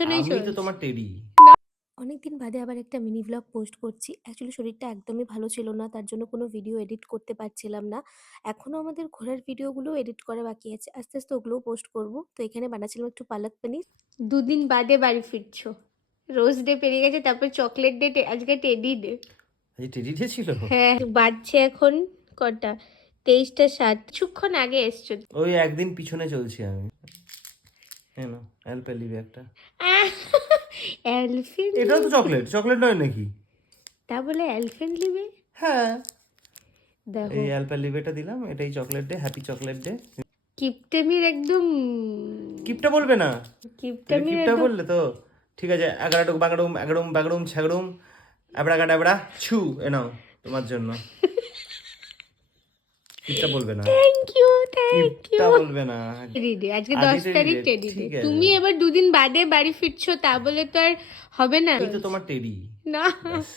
আমি তো তোমার টেডি। অনেকদিন বাদে আবার একটা মিনি ভ্লগ পোস্ট করছি। অ্যাকচুয়ালি শরীরটা একদমই ভালো ছিল না। তার জন্য কোনো ভিডিও এডিট করতে পারছিলাম না। এখনও আমাদের ঘোরার ভিডিওগুলোও এডিট করা বাকি আছে। আস্তে, আস্তে ওগুলোও পোস্ট করব। তো এখানে বানাচ্ছিলাম একটু পালক পনির। 2 দিন বাদে বাড়ি ফিরছো। রোজ ডে পেরিয়ে গেছে, তারপর চকলেট ডে, আজকে টেডি ডে। এই টেডি ডে ছিল? হ্যাঁ, বাজছে এখন কটা? 23টা 7। কিছুক্ষণ আগে এসছো। ওই একদিন পিছনে চলছি আমি। হ্যাঁ না, অ্যালপেলিবে একটা। এলফিন এটাও তো চকলেট, চকলেট নয় নাকি? তা বলে এলফিন লিবে? হ্যাঁ, দেখো এই অ্যালপেলিবেটা দিলাম, এটাই chocolate day, happy chocolate day. কিপটেমির একদম কিপটা বলবে না, কিপটেমির কিপটা একদম বললে তো ঠিক আছে। এগারোটুক বাগাড়ুম এগাড়ুম বাগাড়ুম ছ্যাগড়ুম এবড়া কাটা এবড়া ছু, এ নাও তোমার জন্য। কিপটা বলবে না, থ্যাংক ইউ কিপটা বলবে না। টেডি ডে আজকে আজকে 10 তারিখ টেডি ডে, টেডি ডে। ঠিক আছে। তুমি এবার 2 দিন বাদে বাড়ি ফিরছো তা বলে তো আর হবে না। আমি তো তোমার টেডি। না ব্যাস।